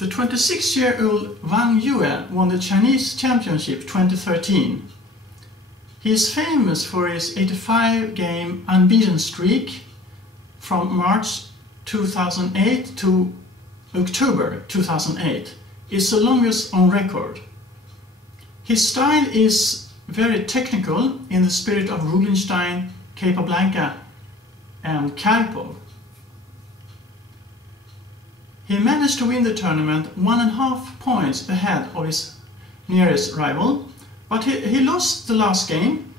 The 26-year-old Wang Yue won the Chinese Championship 2013. He is famous for his 85-game unbeaten streak from March 2008 to October 2008. It's the longest on record. His style is very technical in the spirit of Rubinstein, Capablanca and Karpov. He managed to win the tournament 1.5 points ahead of his nearest rival, but he lost the last game,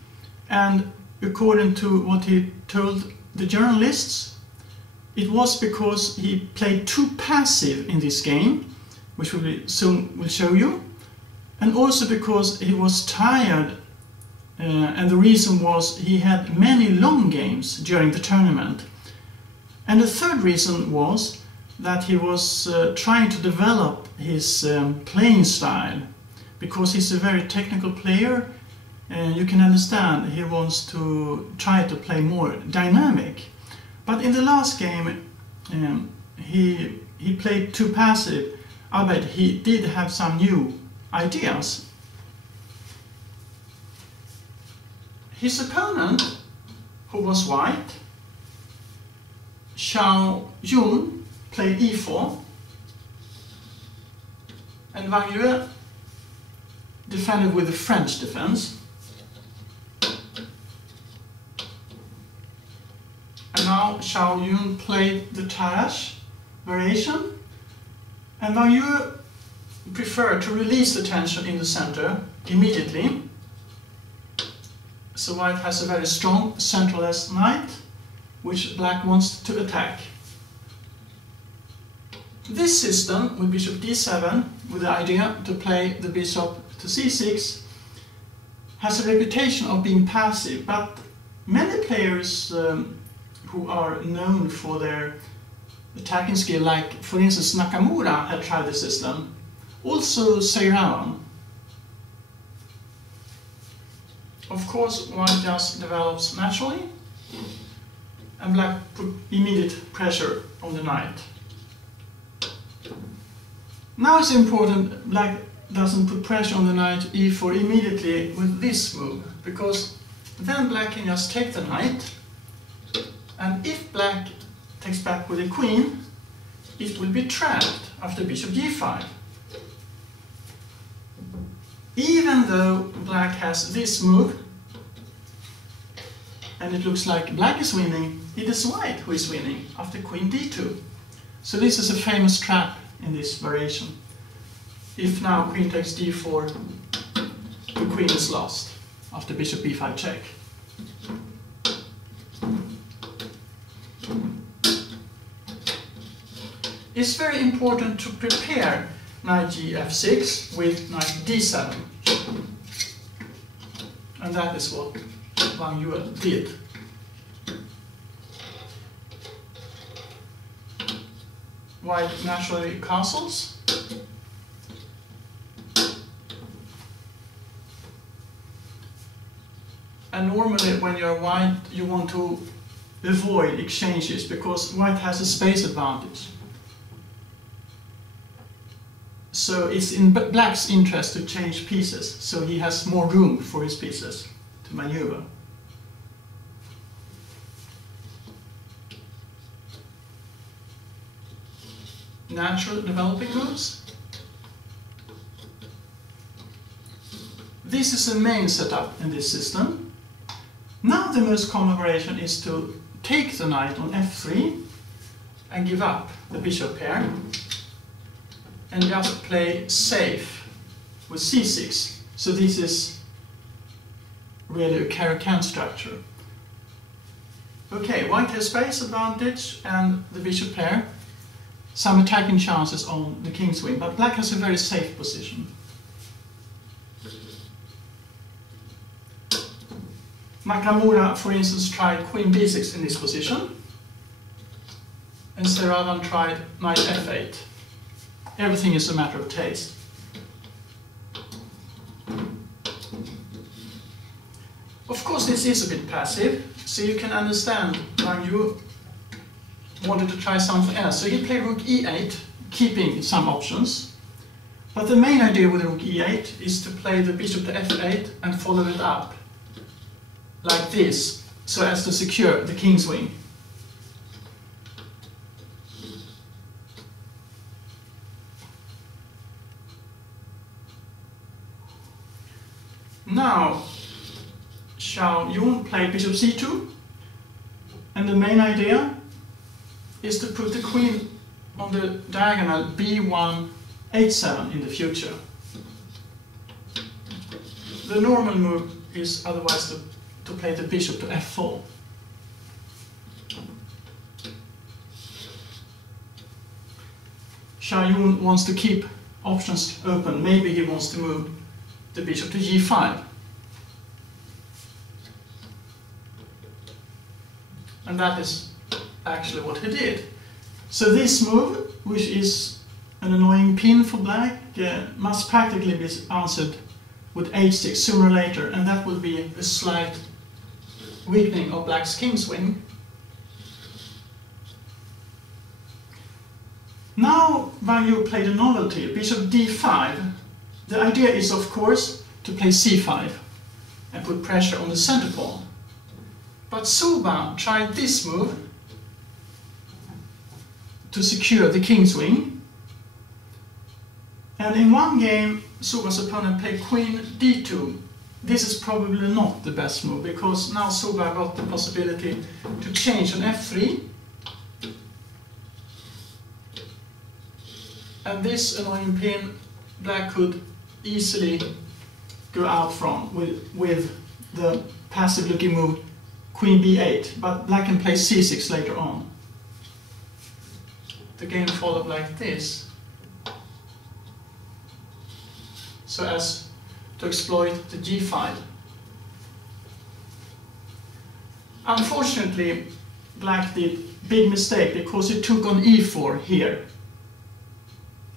and according to what he told the journalists, it was because he played too passive in this game, which we soon will show you, and also because he was tired, and the reason was he had many long games during the tournament. And the third reason was that he was trying to develop his playing style, because he's a very technical player, and you can understand he wants to try to play more dynamic. But in the last game he played too passive, but he did have some new ideas. His opponent, who was white, Zhao Yun, played e4, and Wang Yue defended with the French defense. And now Zhao Yun played the Tarrasch variation, and Wang Yue preferred to release the tension in the center immediately. So white has a very strong centralist knight, which black wants to attack. This system with bishop d7, with the idea to play the bishop to c6, has a reputation of being passive, but many players who are known for their attacking skill, like for instance Nakamura had tried the system, also Zhao. Of course, white just develops naturally, and black put immediate pressure on the knight. Now it's important black doesn't put pressure on the knight e4 immediately with this move, because then black can just take the knight, and if black takes back with the queen, it will be trapped after bishop g5. Even though black has this move, and it looks like black is winning, it is white who is winning after queen d2. So this is a famous trap in this variation. If now queen takes d4, the queen is lost after bishop b5 check. It's very important to prepare knight gf6 with knight d7, and that is what Wang Yue did. White naturally castles, and normally when you're white you want to avoid exchanges, because white has a space advantage. So it's in black's interest to change pieces, so he has more room for his pieces to maneuver. Natural developing moves. This is the main setup in this system. Now the most common variation is to take the knight on f3 and give up the bishop pair, and just play safe with c6. So this is really a Caro-Kann structure. Okay, white has space advantage and the bishop pair, some attacking chances on the king's wing, but black has a very safe position. Nakamura, for instance, tried queen b6 in this position, and Zhao tried knight f8. Everything is a matter of taste. Of course, this is a bit passive, so you can understand Wang Yue wanted to try something else. So he played rook e8 keeping some options. But the main idea with rook e8 is to play the bishop to f8 and follow it up like this, so as to secure the king's wing. Now, Zhao played bishop c2, and the main idea is to put the queen on the diagonal b1, h7 in the future. The normal move is otherwise to play the bishop to f4. Zhao wants to keep options open. Maybe he wants to move the bishop to g5. And that is actually what he did. So this move, which is an annoying pin for black, must practically be answered with h6 sooner or later, and that will be a slight weakening of black's king's wing. Now Wang Yu played a novelty, bishop d5. The idea is, of course, to play c5 and put pressure on the center pawn. But Suba tried this move to secure the king's wing. And in one game, Suba's opponent played queen d2. This is probably not the best move, because now Suba got the possibility to change on f3. And this annoying pin, black could easily go out from with the passive looking move queen b8, but black can play c6 later on. The game followed like this, so as to exploit the g5. Unfortunately, black did a big mistake because he took on e4 here.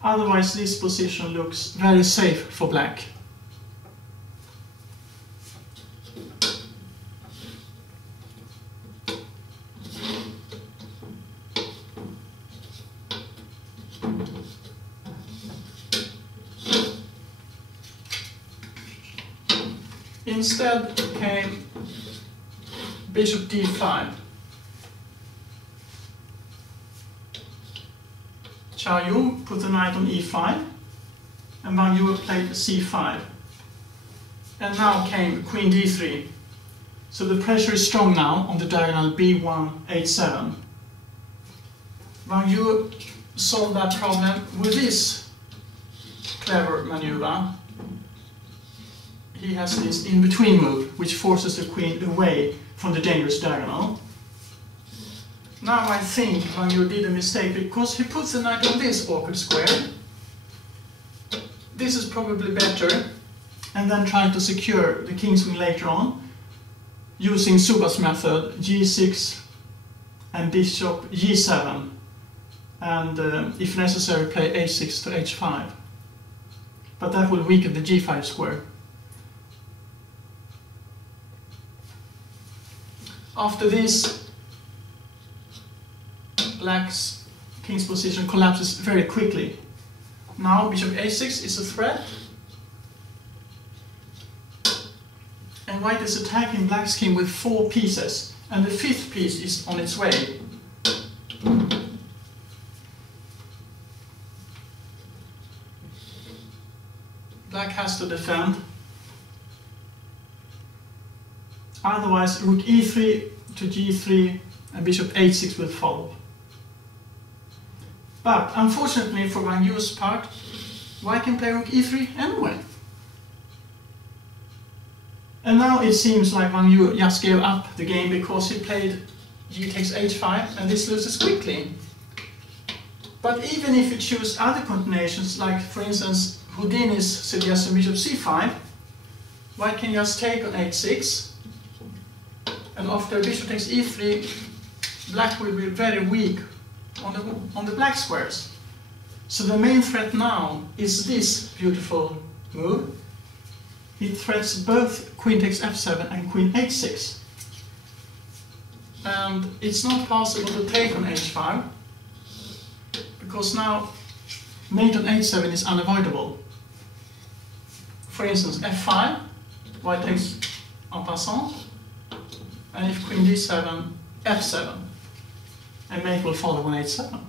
Otherwise, this position looks very safe for black. Instead came bishop d5. Zhao put the knight on e5, and Wang Yu played c5. And now came queen d3. So the pressure is strong now on the diagonal b1, h7. Wang Yu solved that problem with this clever maneuver. He has this in-between move, which forces the queen away from the dangerous diagonal. Now I think Wang Yu did a mistake because he puts the knight on this awkward square. This is probably better, and then trying to secure the king's wing later on, using Suba's method, g6 and bishop g7, and if necessary play h6 to h5. But that will weaken the g5 square. After this, black's king's position collapses very quickly. Now bishop a6 is a threat, and white is attacking black's king with 4 pieces, and the 5th piece is on its way. Black has to defend. Otherwise, rook e3 to g3 and bishop h6 will follow. But unfortunately for Wang Yu's part, white can play rook e3 anyway. And now it seems like Wang Yu just gave up the game because he played g takes h5, and this loses quickly. But even if you choose other combinations, like for instance Houdini's suggestion bishop c5, white can just take on h6, and after bishop takes e3, black will be very weak on the black squares. So the main threat now is this beautiful move. It threats both queen takes f7 and queen h6. And it's not possible to take on h5, because now mate on h7 is unavoidable. For instance, f5, white takes en passant, and if queen d7, f7, and mate will follow on h7.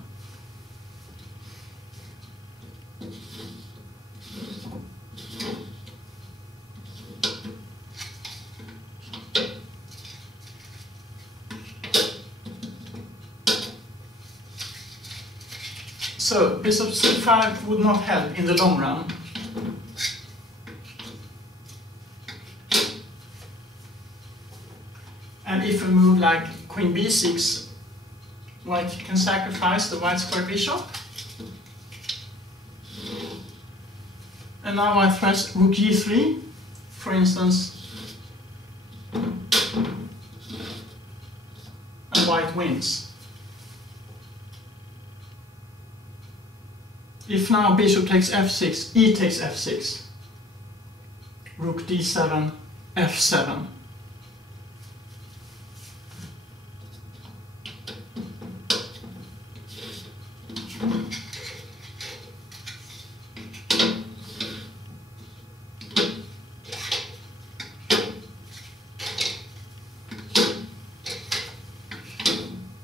So bishop c5 would not help in the long run. And if we move like queen b6, white can sacrifice the white square bishop. And now I thresh rook g3, for instance, and white wins. If now bishop takes f6, e takes f6, rook d7, f7.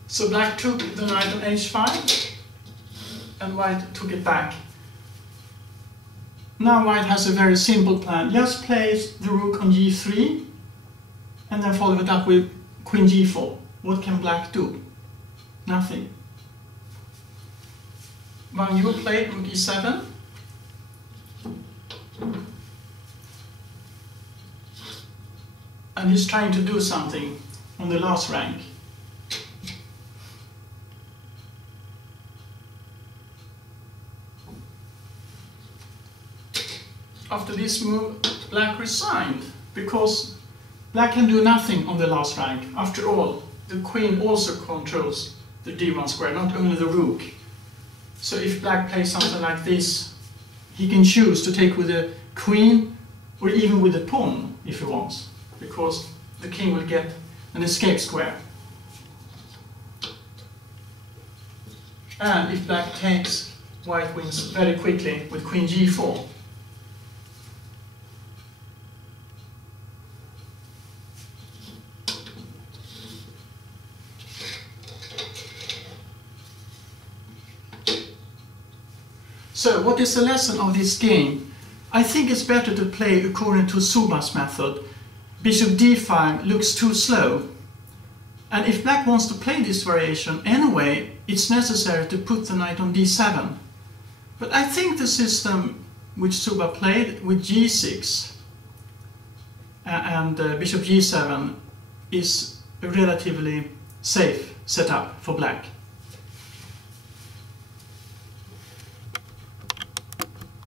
So black took the knight on h5, and white took it back. Now white has a very simple plan. Just place the rook on g3, and then follow it up with queen g4. What can black do? Nothing. Wang Yu played rook e7. And he's trying to do something on the last rank. After this move, black resigned, because black can do nothing on the last rank. After all, the queen also controls the d1 square, not only the rook. So if black plays something like this, he can choose to take with the queen or even with the pawn if he wants, because the king will get an escape square. And if black takes, white wins very quickly with queen g4. So, what is the lesson of this game? I think it's better to play according to Zuba's method. Bishop d5 looks too slow. And if black wants to play this variation anyway, it's necessary to put the knight on d7. But I think the system which Zuba played with g6 and bishop g7 is a relatively safe setup for black.